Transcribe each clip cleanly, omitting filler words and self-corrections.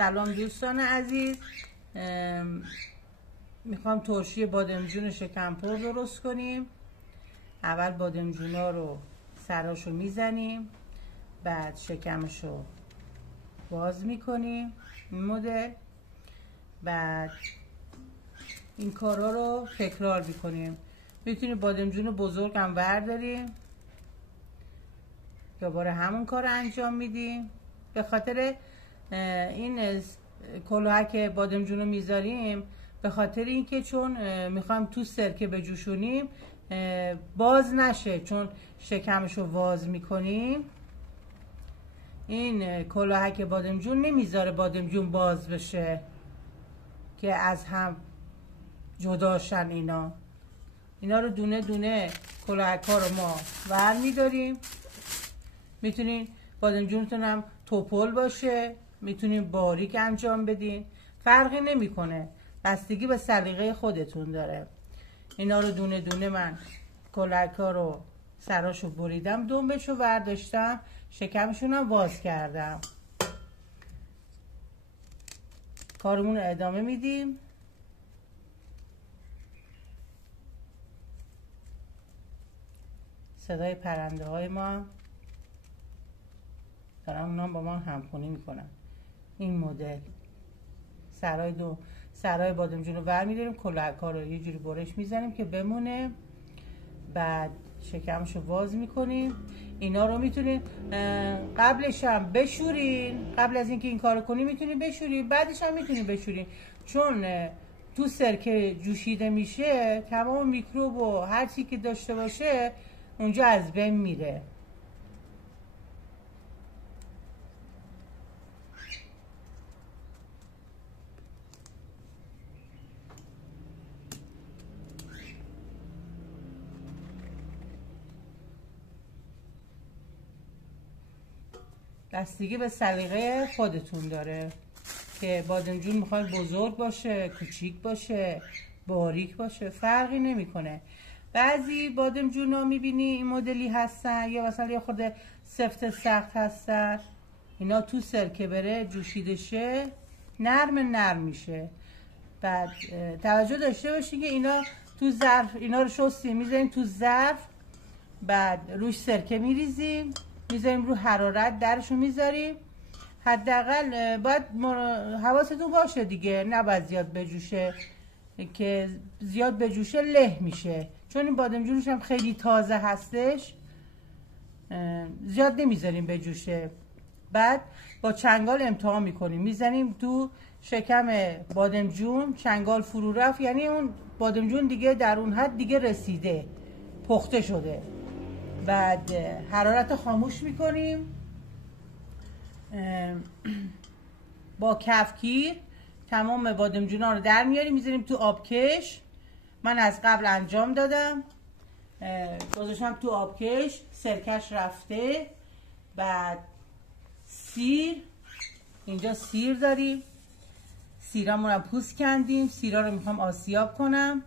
سلام دوستان عزیز. میخوام ترشی بادمجون شکمپر درست کنیم. اول بادمجونا رو سراشو میزنیم، بعد شکمشو باز میکنیم این مدل. بعد این کارا رو تکرار میکنیم. میتونیم بادمجون بزرگ هم برداریم، دوباره همون کار رو انجام میدیم. به خاطر این کلاهک بادمجون رو میذاریم، به خاطر اینکه چون میخوایم تو سرکه بجوشونیم باز نشه، چون شکمش رو واز میکنیم. این کلاهک بادمجون نمیذاره بادمجون باز بشه که از هم جداشن. اینا رو دونه دونه کلاهک ها رو ما ور میداریم. میتونین بادمجونتون هم توپل باشه، میتونین باریک انجام بدین، فرقی نمیکنه، بستگی به سلیقه خودتون داره. اینا رو دونه دونه من کلاهک ها رو سراشو بریدم، دنبشو برداشتم، شکمشون هم باز کردم. کارمون رو ادامه میدیم. صدای پرنده های ما دارن، اونا با ما همخونی میکنن. این مدل سرای بادمجون رو ور میداریم، کلاهک ها رو یه جوری برش میزنیم که بمونه. بعد شکمش رو باز میکنیم. اینا رو میتونین قبلش هم بشورین، قبل از اینکه این کارو کنیم میتونین بشورین، بعدش هم میتونین بشورین، چون تو سرکه جوشیده میشه تمام میکروب و هر چی که داشته باشه اونجا از بین میره. بستگی به سلیقه خودتون داره که بادمجون میخواین بزرگ باشه، کوچیک باشه، باریک باشه، فرقی نمیکنه. بعضی بادمجون ها میبینی این مدلی هستن، یا مثلا یه خورده سفت سخت هستن. اینا تو سرکه بره جوشیده شه نرم میشه. بعد توجه داشته باشین که اینا تو ظرف، اینا رو شستیم میذاریم تو ظرف، بعد روش سرکه میریزیم، میذاریم رو حرارت، درشو میذاریم. حداقل باید حواستون باشه دیگه، نباید زیاد بجوشه، که زیاد بجوشه له میشه، چون این بادمجونش هم خیلی تازه هستش. زیاد نمیذاریم بجوشه. بعد با چنگال امتحان میکنیم، میزنیم تو شکم بادمجون، چنگال فرو رفت یعنی اون بادمجون دیگه در اون حد دیگه رسیده، پخته شده. بعد حرارت خاموش میکنیم. با کفگیر تمام بادمجون ها رو در میاریم، میذاریم تو آبکش. من از قبل انجام دادم، گذاشتم تو آبکش، سرکش رفته. بعد سیر، اینجا سیر داریم، سیرامون رو پوست کندیم. سیرا رو میخوام آسیاب کنم.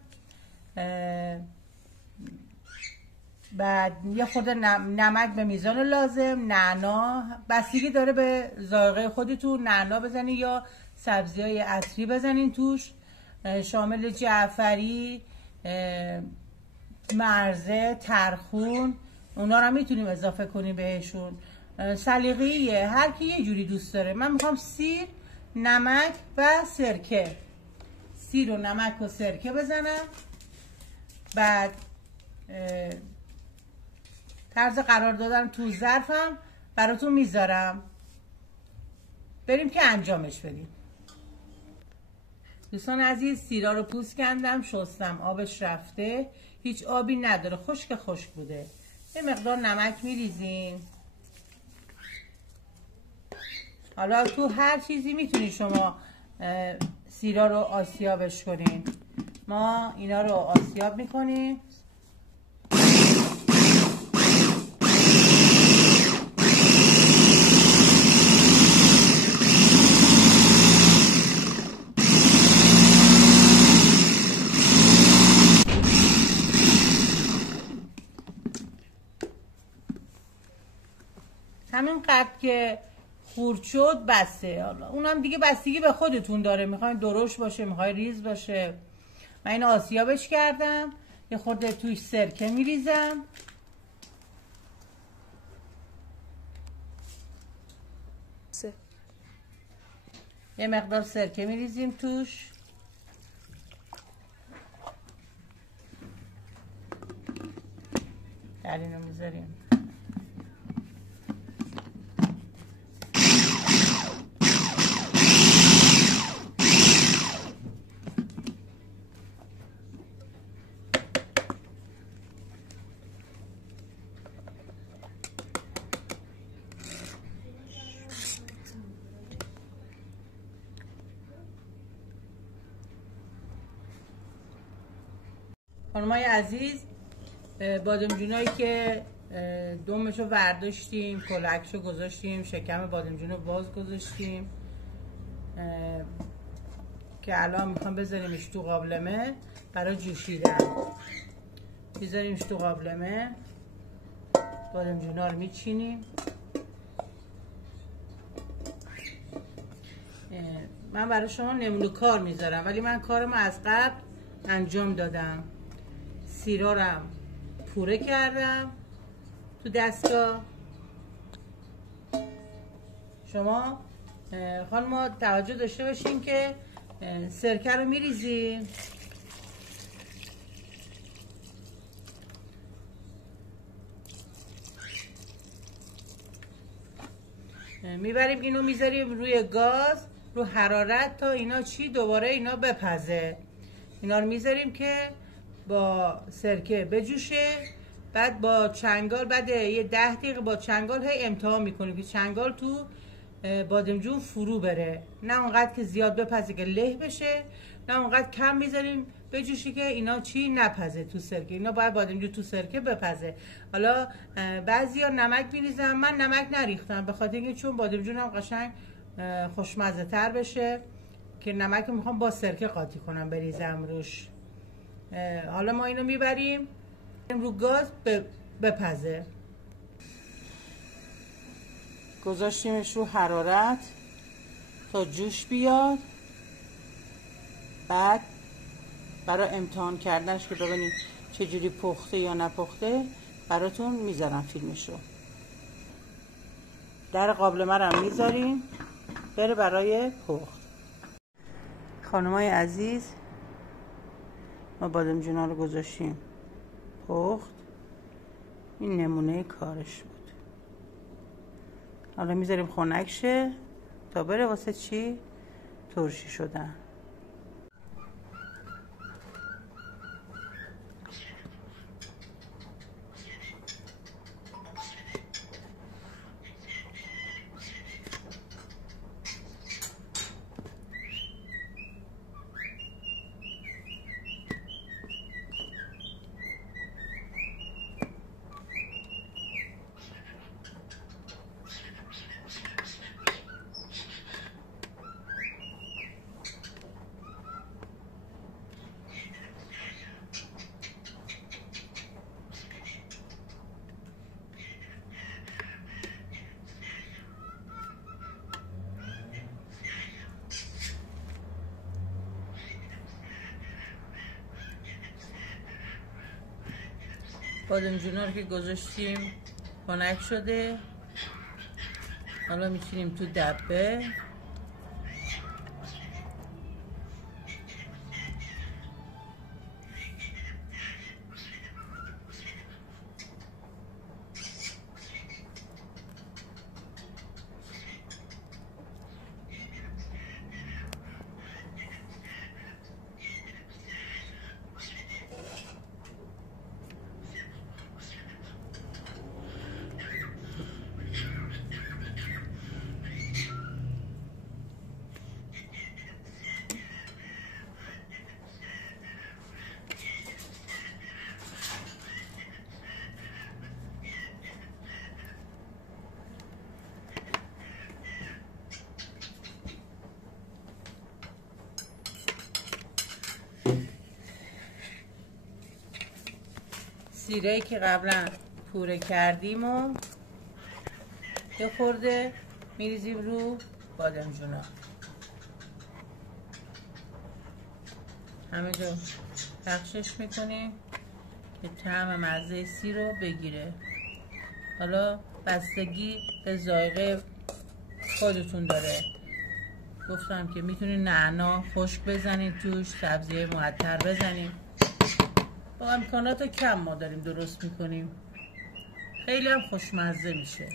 بعد یه خورده نمک به میزان لازم، نعنا، بستگی داره به ذائقه خودتون، نعنا بزنین یا سبزی‌های عطری بزنین توش، شامل جعفری، مرزه، ترخون، اونا رو میتونیم اضافه کنیم بهشون. سلیقه‌ایه، هر کی یه جوری دوست داره. من میخوام سیر، نمک و سرکه، سیر و نمک و سرکه بزنم. بعد طرز قرار دادن تو ظرفم براتون میذارم، بریم که انجامش بدیم. دوستان عزیز، سیرا رو پوست کندم، شستم، آبش رفته، هیچ آبی نداره، خشک بوده. یه مقدار نمک میریزیم. حالا تو هر چیزی میتونید شما سیرا رو آسیابش کنین. ما اینا رو آسیاب میکنیم. همین قدر که خورد شد بسته. اونم دیگه بستگی به خودتون داره، میخواین درشت باشه میخواین ریز باشه. من این آسیابش کردم، یه خورده توش سرکه میریزم. یه مقدار سرکه میریزیم توش. در اینو میذاریم. خانمای عزیز، بادمجونایی که دمشو ورداشتیم، کلکشو گذاشتیم، شکم بادمجونو باز گذاشتیم که الان میخوام بذاریمش تو قابلمه برای جوشیدن. بذاریمش تو قابلمه، بادمجونا رو میچینیم. من برای شما نمونه کار میذارم، ولی من کارم از قبل انجام دادم. سیرا رو پوره کردم تو دستگاه. شما خانم توجه داشته باشین که سرکه رو میریزیم. میبریم اینو میذاریم روی گاز رو حرارت تا اینا دوباره اینا بپزه. اینا رو میذاریم که با سرکه بجوشه. بعد با چنگال بعد یه 10 دقیقه با چنگال هی امتحان میکنیم که چنگال تو بادمجون فرو بره، نه اونقدر که زیاد بپزه که له بشه، نه اونقدر کم میذاریم بجوشه که اینا نپزه تو سرکه. اینا باید بادمجون تو سرکه بپزه. حالا بعضیا نمک میریزن، من نمک نریختم به خاطر اینکه چون بادمجونم قشنگ خوشمزه تر بشه که نمک میخوام با سرکه قاطی کنم بریزم روش. حالا ما اینو میبریم رو گاز بپزه. گذاشتیمش رو حرارت تا جوش بیاد. بعد برای امتحان کردنش که ببینیم چجوری پخته یا نپخته براتون میذارم فیلمشو. در قابلمه رو هم میذاریم بره برای پخت. خانمای عزیز، ما بادمجونا رو گذاشتیم پخت. این نمونه کارش بود. حالا میذاریم خنک شه تا بره واسه چی؟ ترشی شدن. بادمجونا رو که گذاشتیم خنک شده. حالا میچینیم تو دبه. سیره‌ای که قبلا پوره کردیم و یه خورده میریزیم رو بادمجونا. همه جا پخشش میکنیم که طعم مزه سیر رو بگیره. حالا بستگی به ذائقه خودتون داره. گفتم که میتونید نعنا خشک بزنید توش، سبزی معطر بزنید. با امکانات کم ما داریم درست میکنیم، خیلی هم خوشمزه میشه.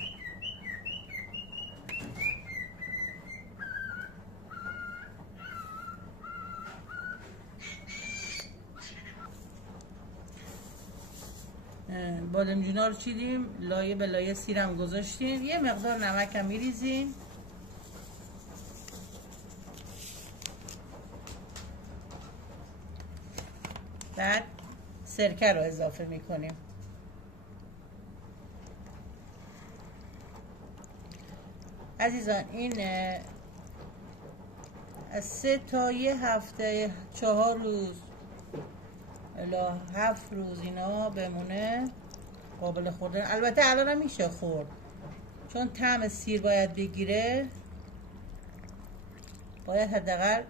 بادمجونا رو چیدیم، لایه به لایه سیرم گذاشتیم، یه مقدار نمک هم میریزیم. بعد سرکه رو اضافه میکنیم. عزیزان این از 3 تا یه هفته 4 روز الا 7 روز اینا بمونه قابل خوردن. البته الان هم میشه خورد، چون طعم سیر باید بگیره، باید حداقل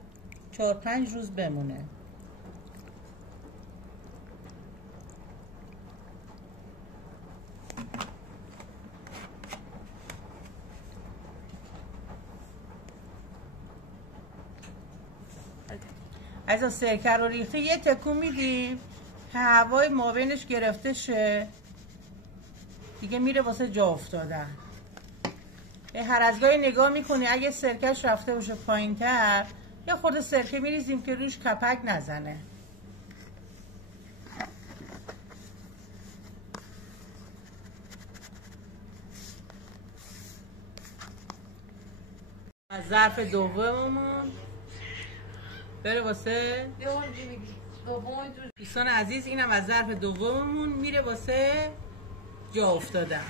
4-5 روز بمونه. از سرکه رو ریخته یه تکون میدیم هوای مابینش گرفته شه، دیگه میره واسه جا افتادن. هر از گاهی نگاه میکنی اگه سرکهش رفته باشه پایین تر یه خورده سرکه میریزیم که روش کپک نزنه. از ظرف دوممون بره واسه دوستان عزیز، اینم از ظرف دوممون میره واسه جا افتادن.